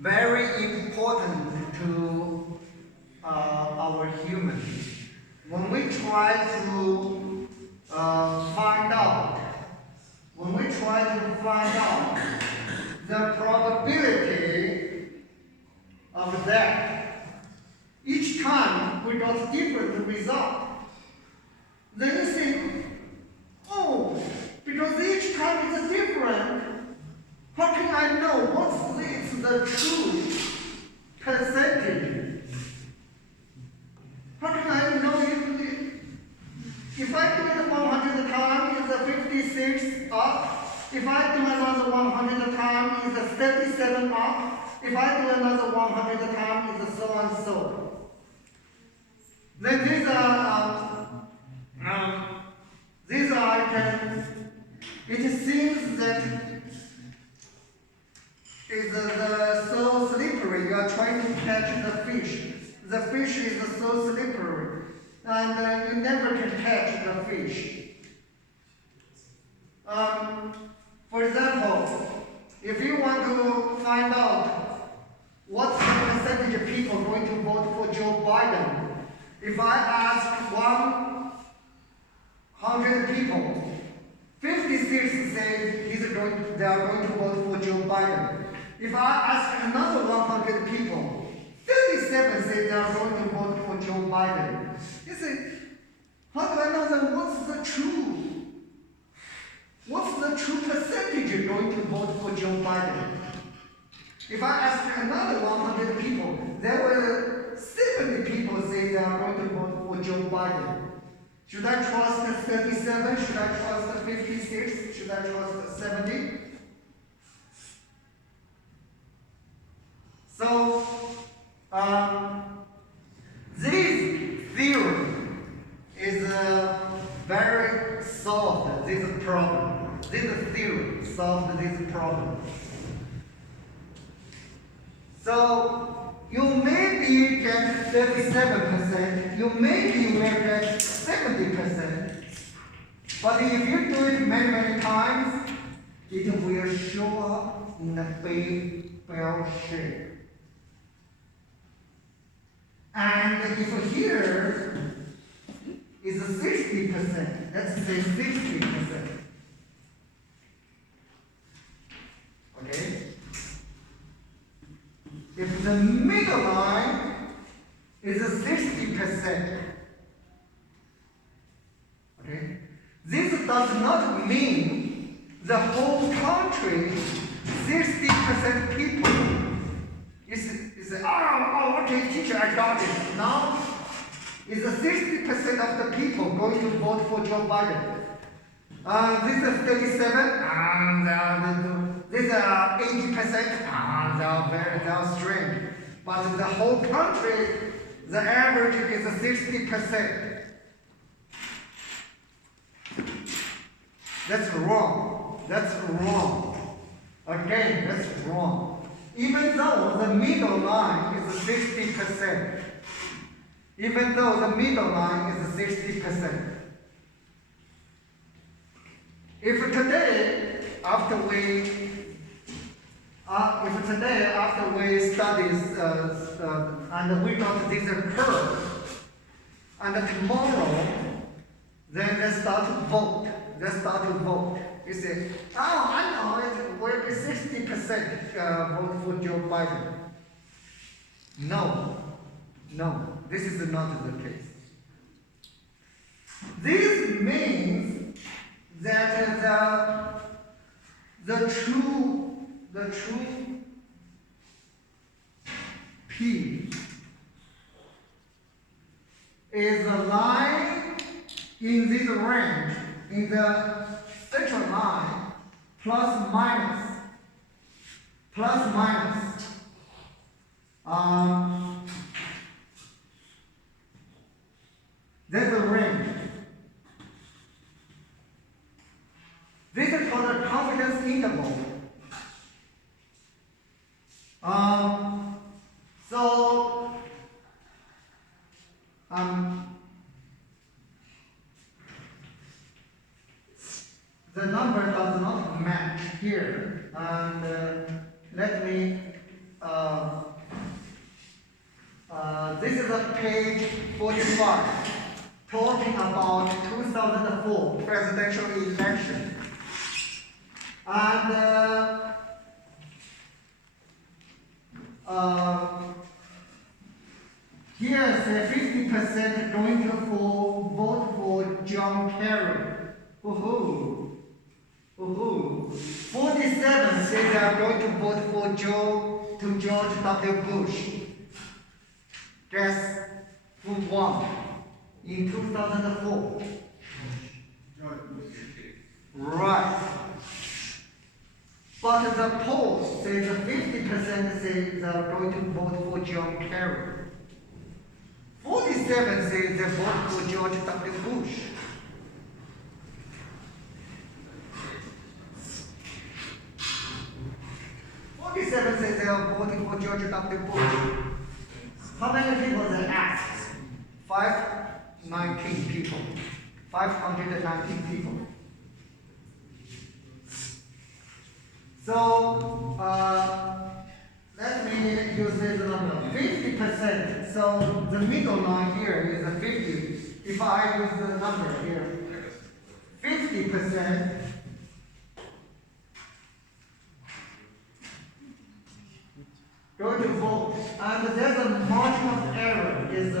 very important to our humans. When we try to find out, the probability of that, each time we got different result. Then you think, oh, because each time is different, how can I know what's the true percentage? How can I know if I do it 100 times, is 56 up? If I do another 100 times, is 37 up? If I do another 100 times, is so and so. Then these items, it seems that is so slippery. You are trying to catch the fish. The fish is so slippery, and you never can catch the fish. For example, if you want to find out what's the percentage of people going to vote for Joe Biden, if I ask 100 people, 56 say they are going to vote for Joe Biden. If I ask another 100 people, 37 say they are going to vote for Joe Biden. You say, how do I know that what's the true percentage going to vote for Joe Biden? If I ask another 100 people, there were 70 people say they are going to vote for Joe Biden. Should I trust the 37? Should I trust the 56? Should I trust the 70? So, this theorem is very solved this problem. This theorem solved this problem. So, you maybe get 37%, you maybe will get 70%, but if you do it many, many times, it will show up in a big bell shape. And if here is 60%, let's say 60%. Okay? If the middle line is 60%, okay? This does not mean the whole country, 60% people is okay, teacher, I got it. Now, is 60% of the people going to vote for Joe Biden? This is 37, and this is 80%, and they are strange. But the whole country, the average is 60%. That's wrong. That's wrong. Again, that's wrong. Even though the middle line is 60%. Even though the middle line is 60%. If today, after we study and we got this curve, and tomorrow, then let's start to vote. You say, oh, I know it will be 60% vote for Joe Biden. No, this is not the case. This means that the true P is lying in this range, in the central line, plus minus. There's a range. This is called a confidence interval. The number does not match here, and let me talking about 2004 presidential election. And here say 50% going to vote for John Kerry. Woohoo! Woohoo! 47 say they are going to vote for George W. Bush. Guess who won in 2004? Right. But the polls say that 50% say they are going to vote for John Kerry. 47 say they vote for George W. Bush. Seven says they are voting for George W. Bush. How many people they asked? 519 people. 519 people. So let me use this number. 50%. So the middle line here is a 50. If I use the number here, 50%. Going to vote, and there's a margin of error is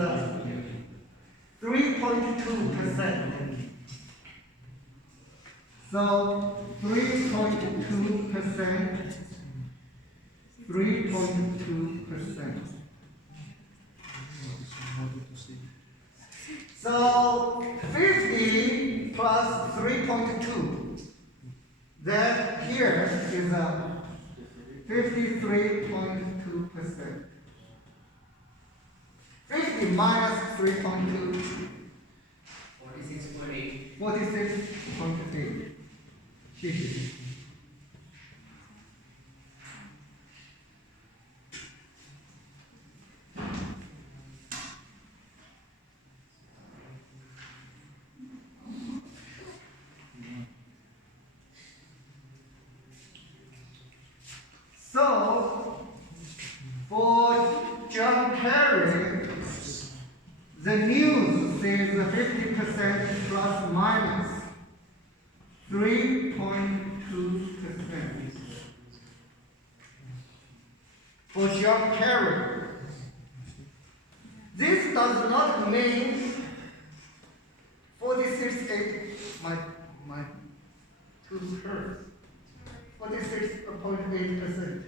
3.2%. So 3.2%. 3.2%. So 50 plus 3.2. Then here is 53.2%. 50 minus 3.2. 46.8. 46.8. 谢谢。So, for John Kerry, the news says 50% plus minus 3.2%. For John Kerry, this does not mean 46.8, my tooth hurts. 46.8%.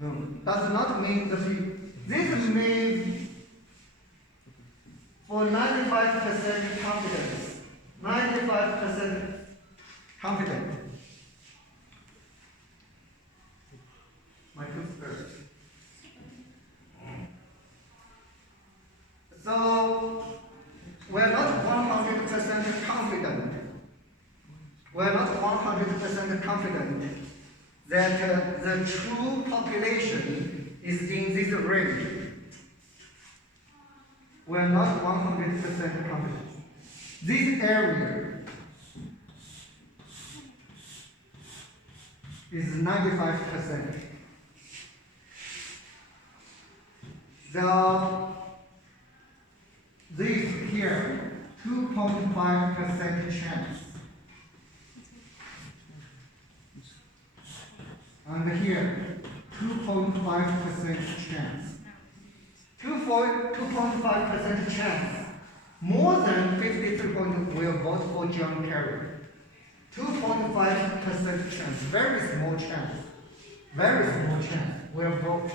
No, does not mean the people. This means for 95% confidence. 95% confident. My tooth hurts. So we're not 100% confident. We're not 100% confident that the true population is in this range. We're not 100% confident. This area is 95%. This here, 2.5% chance. And here, 2.5% chance. 2.5% chance. More than 53% will vote for John Kerry. 2.5% chance. Very small chance. Very small chance will vote.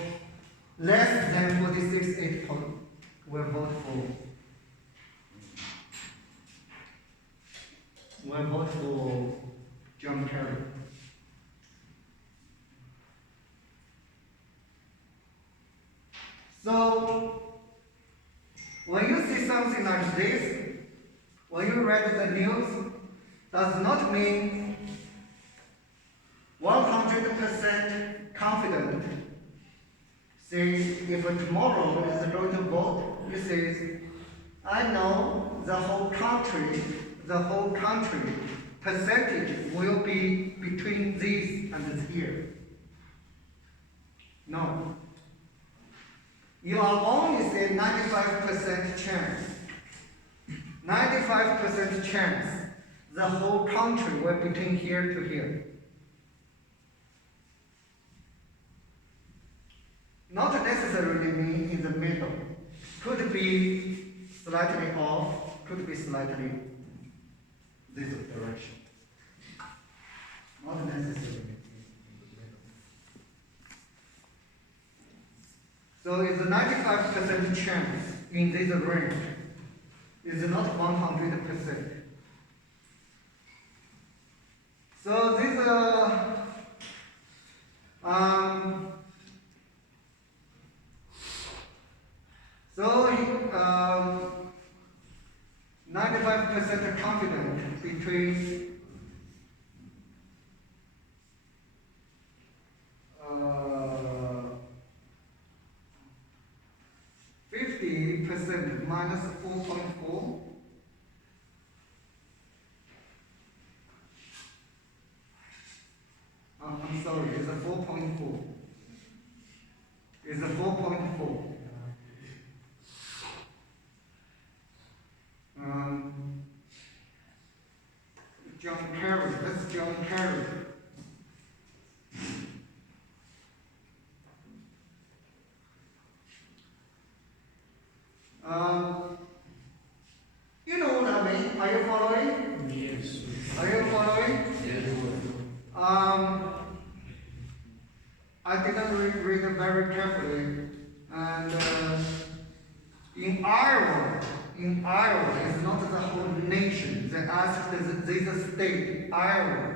Less than 46.8% will vote for John Kerry. So, when you see something like this, when you read the news, does not mean 100% confident. Say, if tomorrow is going to vote, you say, I know the whole country percentage will be between this and here. No. You are only say 95% chance. 95% chance the whole country will between here to here. Not necessarily mean in the middle. Could be slightly off, could be slightly this direction. Not necessarily. So it's a 95% chance in this range. It's not 100%. So this 95% confident between 50% minus 4.4. I'm sorry, it's a 4.4. It's a 4.4. John Kerry, that's John Kerry. You know what I mean? Are you following? Yes. Are you following? Yes. I didn't read it very carefully, and in Iowa, it's not the whole nation. They asked this state, Iowa,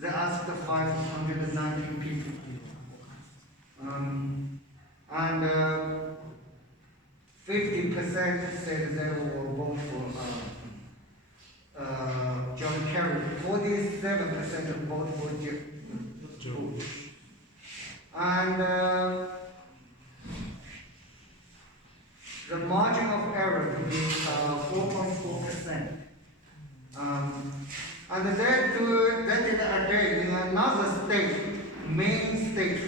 they asked 519 people, and 50% said they will vote for John Kerry. 47% vote for Joe. And the margin of error is 4.4%. And they did again in another state, Maine state.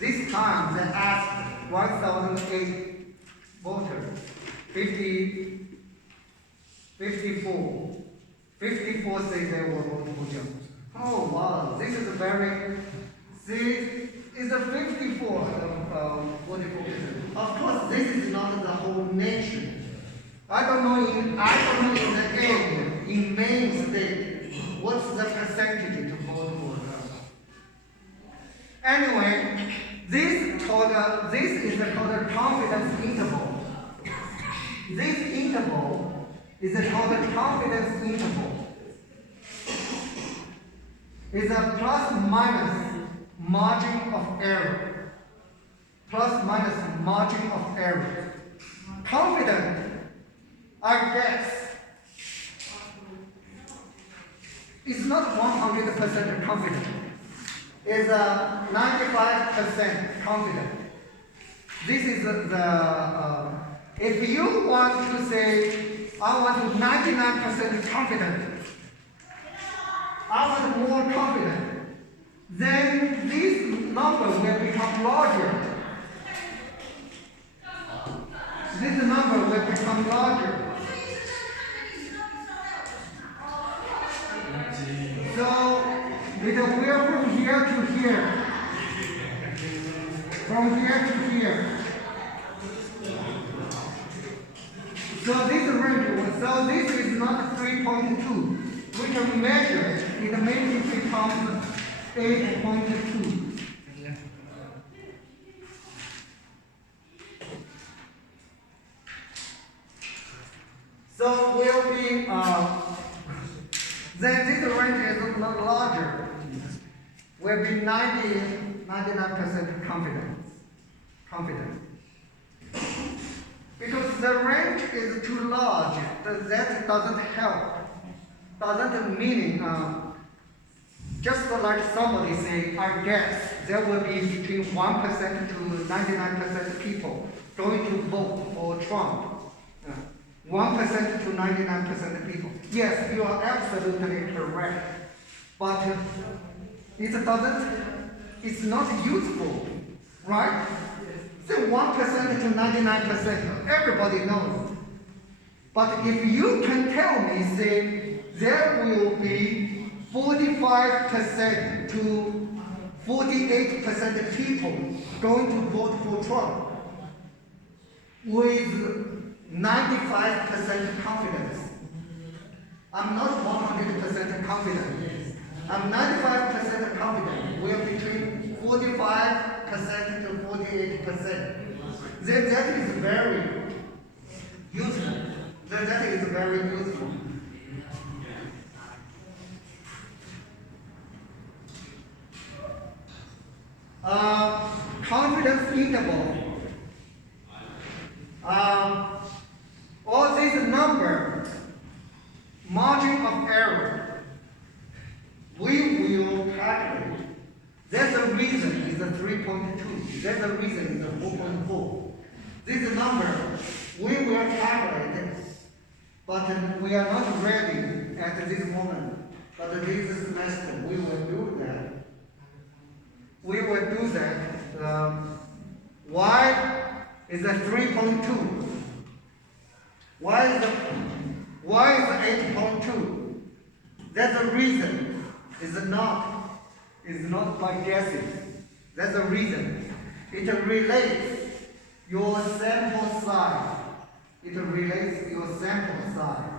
This time they asked 1,008 voters, 54 say they will vote for Jones. Oh wow, this is a very, see, it's a 54, 44%. Of course, this is not the whole nation. I don't know in the end, in Maine state, what's the percentage to vote for them. Anyway, this is called a confidence interval. This interval is called a confidence interval. It's a plus minus margin of error. Plus minus margin of error. Confident, I guess, it's not 100% confident. It's 95% confident. This is if you want to say, I want 99% confident, I want more confident, then this number will become larger. This number will become larger. So, it will from here to here. From here to here. So this range, so this is not 3.2. We can measure it. It maybe becomes 8.2. So will be then this range is not larger. Will be 99% confidence. Because the range is too large, that doesn't help. Doesn't mean just like somebody say, I guess there will be between 1% to 99% people going to vote for Trump. 1% to 99% people. Yes, you are absolutely correct. But it's not useful, right? Say 1% to 99%, everybody knows. But if you can tell me, say, there will be 45% to 48% of people going to vote for Trump with 95% confidence. I'm not 100% confident. I'm 95% confident. We're between 45% to 48%. Then that is very useful. That is very useful. Confidence interval. All these numbers, margin of error, we will calculate. There's a reason it's a 3.2. There's a reason it's a 4.4. This number we will calculate, but we are not ready at this moment. But this semester we will do that. We will do that. Why is a 3.2? Why is 8.2? That's the reason. It's not by guessing. That's the reason. It relates your sample size. It relates your sample size.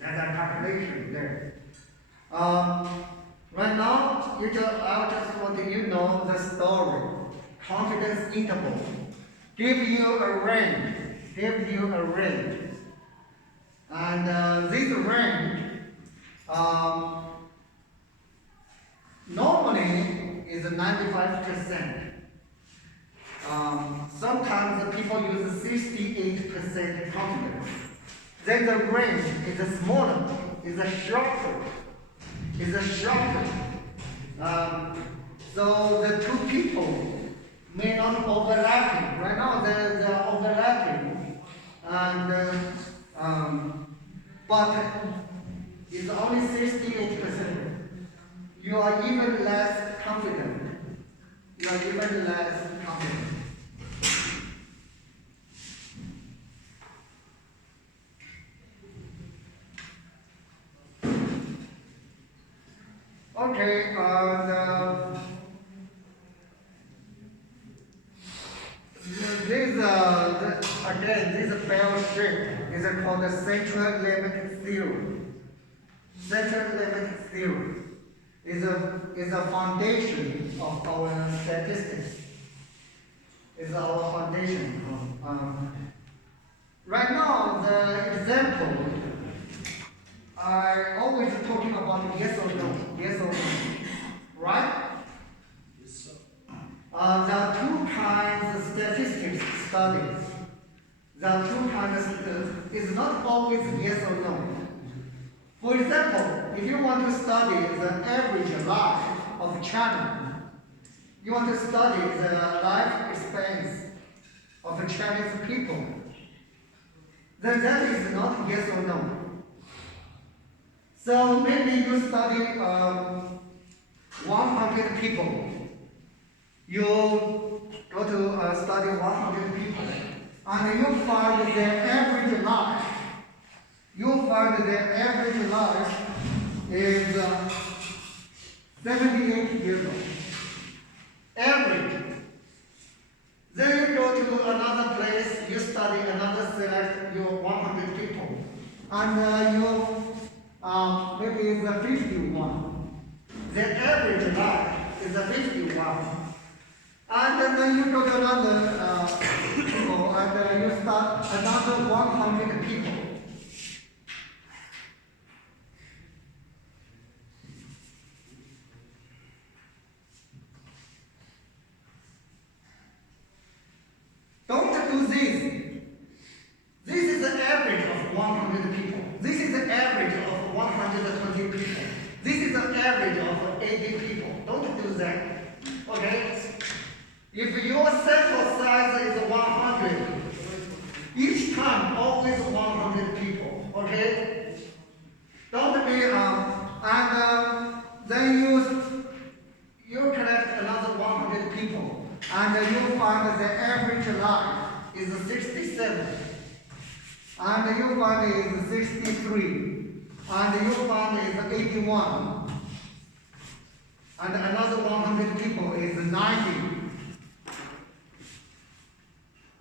That's a calculation there. Right now, I just want you to know the story. Confidence interval. Give you a range. And this range normally is 95%. Sometimes the people use 68% confidence. Then the range is smaller, is shorter. So the two people may not overlapping. Right now they're overlapping, and but it's only 68%. You are even less confident. Okay, this bell shape is called the Central Limit Theorem. Central Limit Theorem is a foundation of our statistics. Is our foundation. Right now, the example I always talking about yes or no, right? Yes, sir. There are two kinds of statistics studies. It's not always yes or no. For example, if you want to study the average life of China, you want to study the life experience of the Chinese people, then that is not yes or no. So maybe you study 100 people. You go to study 100 people, and you find their average life. You find their average life is 78 years old. Average. Then you go to another place, you study another select your 100 people, and maybe it's a 51. The average life is a 51. And then you go to another people, and you start another 100 people. Don't do this. This is the average of 100 people. This is the average of 120 people. This is the average of 80 people. Don't do that. Okay? If your sample size is 100, each time always 100 people. Okay? Don't be then you collect another 100 people, and you find that the average life is 67. and you find is 63, and you find is 81, and another 100 people is 90.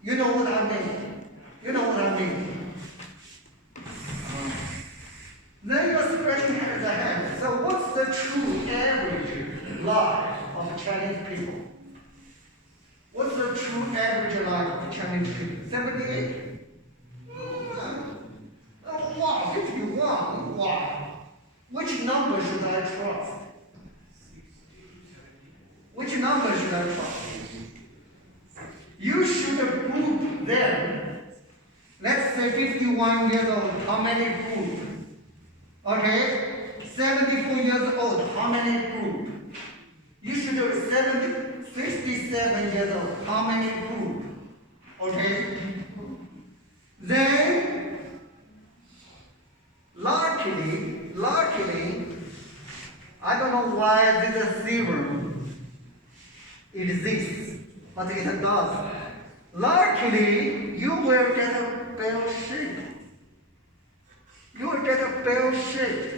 You know what I mean? You know what I mean? Then you're scratching your head. So what's the true average life of Chinese people? What's the true average life of Chinese people? 78? Oh, wow, 51, wow. Which number should I trust? Which number should I trust? You should group them. Let's say 51 years old, how many group? Okay, 74 years old, how many group? You should do 57 years old, how many group? Okay? Then, luckily, I don't know why this theorem exists, but it does. Luckily, you will get a bell shape. You will get a bell shape.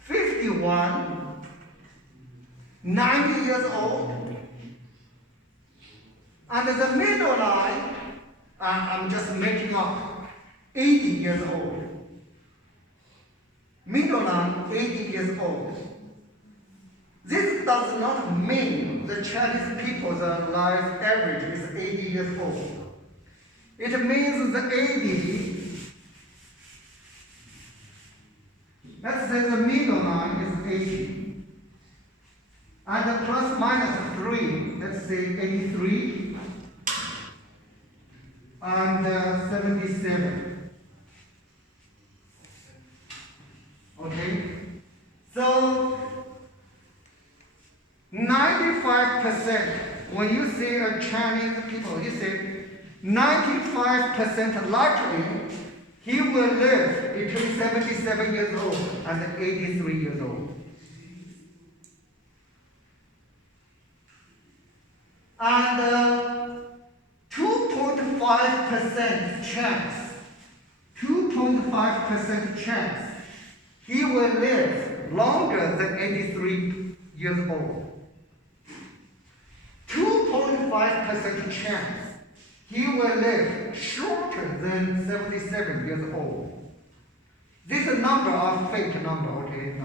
51, 90 years old, and the middle line, I'm just making up, 80 years old. Middle line, 80 years old. This does not mean the Chinese people's life average is 80 years old. It means the 80, let's say the middle line is 80. And the plus minus 3, let's say 83 and 77. Okay? So 95%, when you say a Chinese people, you say 95% likely he will live between 77 years old and 83 years old. And 2.5% chance, 2.5% chance he will live longer than 83 years old. 2.5% chance he will live shorter than 77 years old. This number are fake number, okay?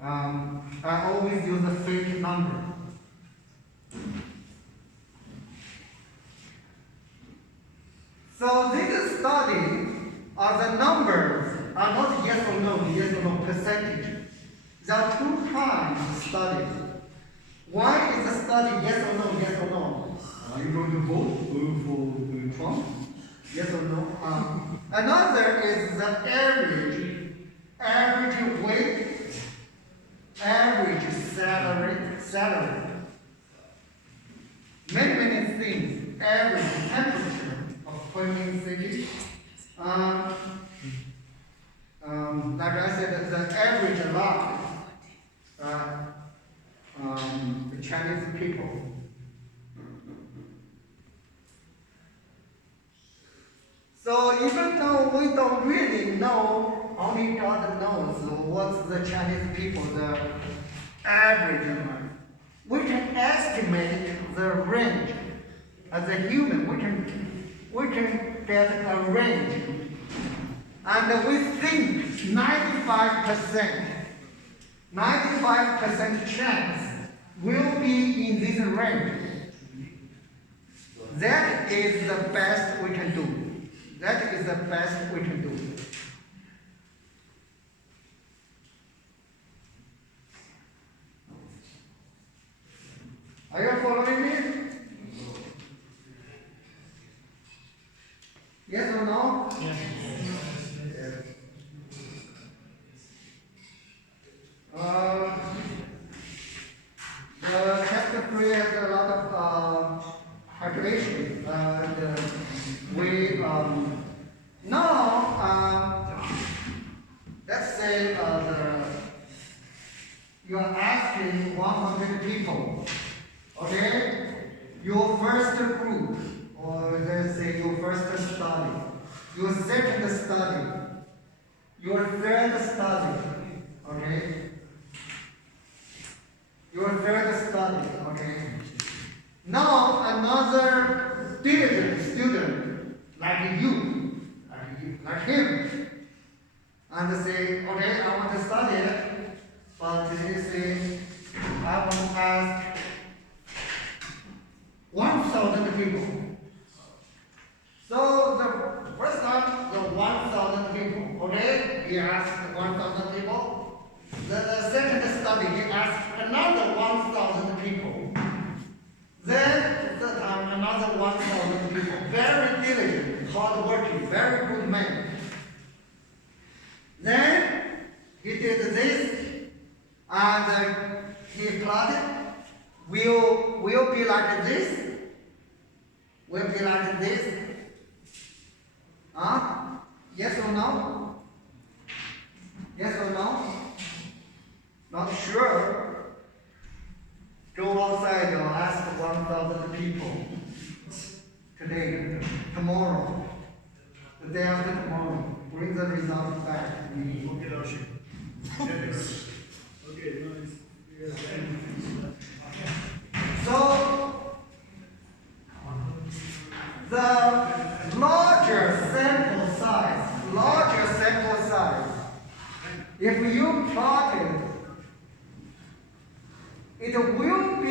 I always use a fake number. So these studies are the numbers, are not yes or no percentage. There are two kinds of studies. One is a study yes or no. Are you going to vote for Trump? Yes or no? Another is the average weight, average salary. Many things, average temperature of Kunming City. Like I said, the average life, the Chinese people. So even though we don't really know, only God knows what's the Chinese people, the average life. We can estimate the range. As a human, we can get a range. And we think 95% chance will be in this range. That is the best we can do. That is the best we can do. Are you following me? Yes or no? Yes. The chapter 3 has a lot of calculations, and we now let's say you are asking 100 people, okay, your first group, or let's say your first study, your second study, your third study, okay? Your third study, okay? Now another diligent student like you, like him, and say, okay, I want to study it, but you say, I want to ask 1,000 people. So the first time, the 1,000 people, okay? He asked 1,000 people. The second study, he asked another 1,000 people. Then the time, another 1,000 people. Very diligent, hardworking, very good man. Then he did this, and he plotted. Will be like this. Will be like this. Huh? Yes or no? Yes or no? Not sure. Go outside and ask 1,000 people. Today, tomorrow, the day after tomorrow. Bring the results back to me. Okay, Roshi. Yes. Okay, nice. Yes. So, the larger sample size, if you plot it, it will be